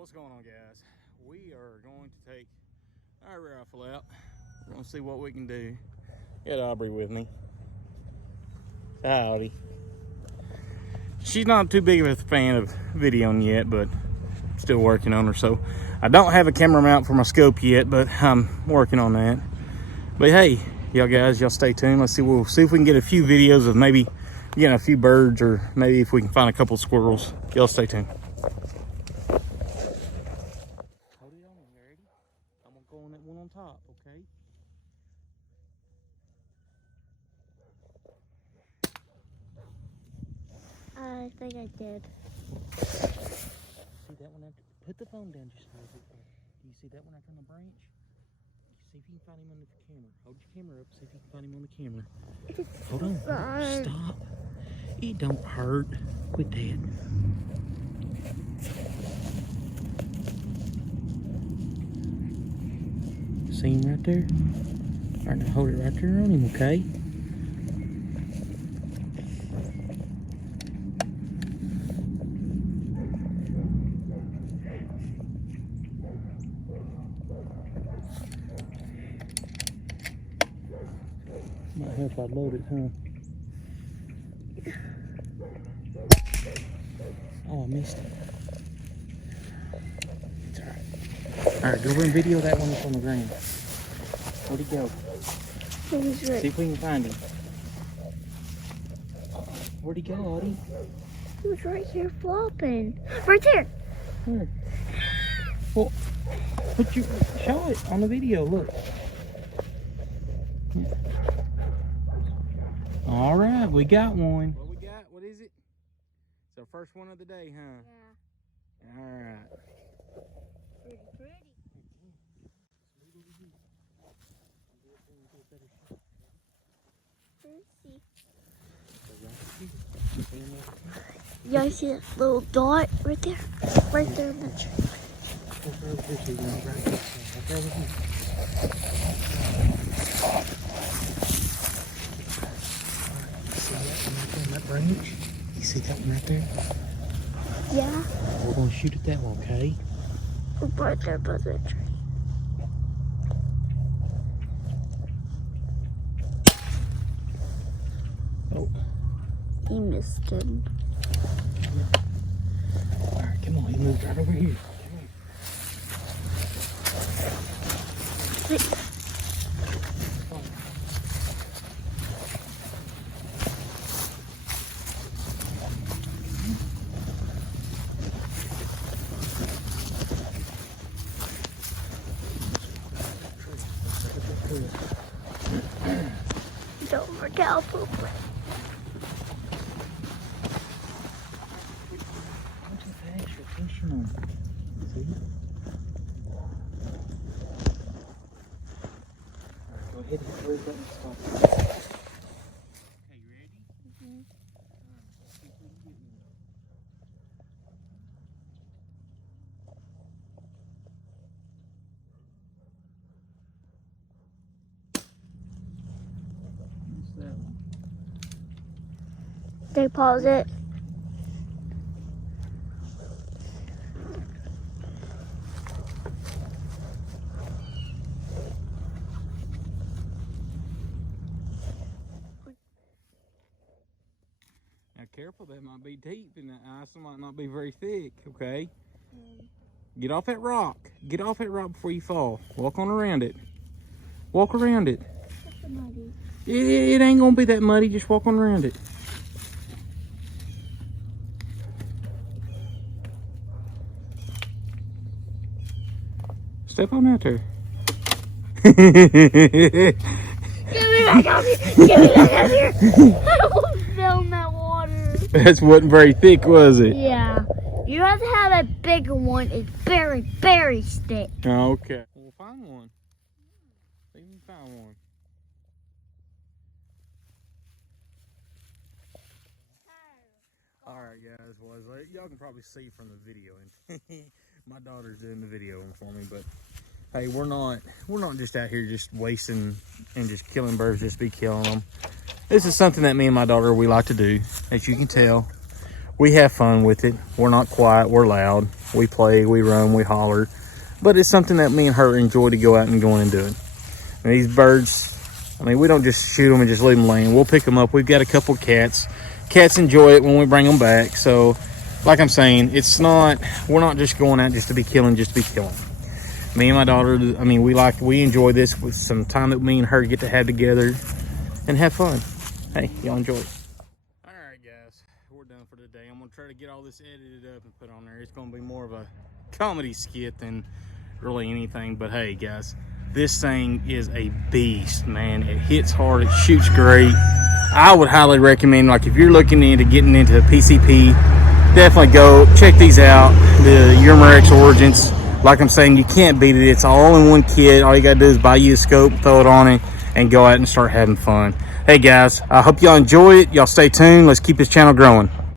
What's going on, guys? We are going to take our rifle out. We're going to see what we can do. Got Aubrey with me. Howdy. She's not too big of a fan of videoing yet, but still working on her. So I don't have a camera mount for my scope yet, but I'm working on that. But hey, y'all guys, y'all stay tuned. We'll see if we can get a few videos of maybe getting a few birds, or maybe if we can find a couple squirrels. Y'all stay tuned. Hold it on, you ready? I'm gonna go on that one on top, okay? I think I did. See that one after? Put the phone down just a little bit. Do you see that one after on the branch? See if you can find him on the camera. Hold your camera up, see if you can find him on the camera. Hold on. Stop. It don't hurt. Quit that. See him right there? Alright, now hold it right there on him, okay? Might help if I load it, huh? Oh, I missed it. It's alright. Alright, go over and video that one that's on the ground. Where'd he go? He's right. See if we can find him. Where'd he go, Audie? He was right here flopping. Right there. Where? Well, show it on the video, look. Yeah. All right, we got one. What we got? What is it? It's our first one of the day, huh? Yeah. All right. Pretty. Yeah, I see that little dot right there. Right there in the tree. That branch? You see that one right there? Yeah. We're gonna shoot at that one, okay? Right there by the tree. Oh. He missed him. Alright, come on, he moved right over here. Don't work out properly. See? Go ahead and hit the red button to stop. Okay, you ready? Mm-hmm. Alright, let's see if we can get one. What's that one? They pause it. Now careful, that might be deep and that ice might not be very thick, okay? Get off that rock. Get off that rock before you fall. Walk on around it. Walk around it. That's muddy. It ain't gonna be that muddy, just walk on around it. Step on out there. Get me back out here! Get me back out here! I almost fell in that water. That wasn't very thick, was it? Yeah. You have to have a bigger one. It's very, very thick. Okay. We'll find one. See if we can find one. Alright guys, well, y'all can probably see from the video, and my daughter's doing the video for me, but hey, we're not just out here just wasting and just killing birds just to be killing them. This is something that me and my daughter, we like to do. As you can tell, we have fun with it. We're not quiet, we're loud. We play, we run, we holler. But it's something that me and her enjoy to go out and going and doing. And these birds, I mean, we don't just shoot them and just leave them laying. We'll pick them up. We've got a couple cats. Cats enjoy it when we bring them back. So, like I'm saying, we're not just going out just to be killing. Me and my daughter, I mean, we enjoy this with some time that me and her get to have together and have fun. Hey, y'all enjoy it. All right, guys, we're done for today. I'm gonna try to get all this edited up and put on there. It's gonna be more of a comedy skit than really anything. But hey, guys, this thing is a beast, man. It hits hard, it shoots great. I would highly recommend, like, if you're looking into getting into PCP, definitely go check these out. The Umarex Origins. Like I'm saying, you can't beat it. It's all in one kit. All you gotta do is buy you a scope, throw it on it, and go out and start having fun. Hey guys, I hope y'all enjoy it. Y'all stay tuned. Let's keep this channel growing.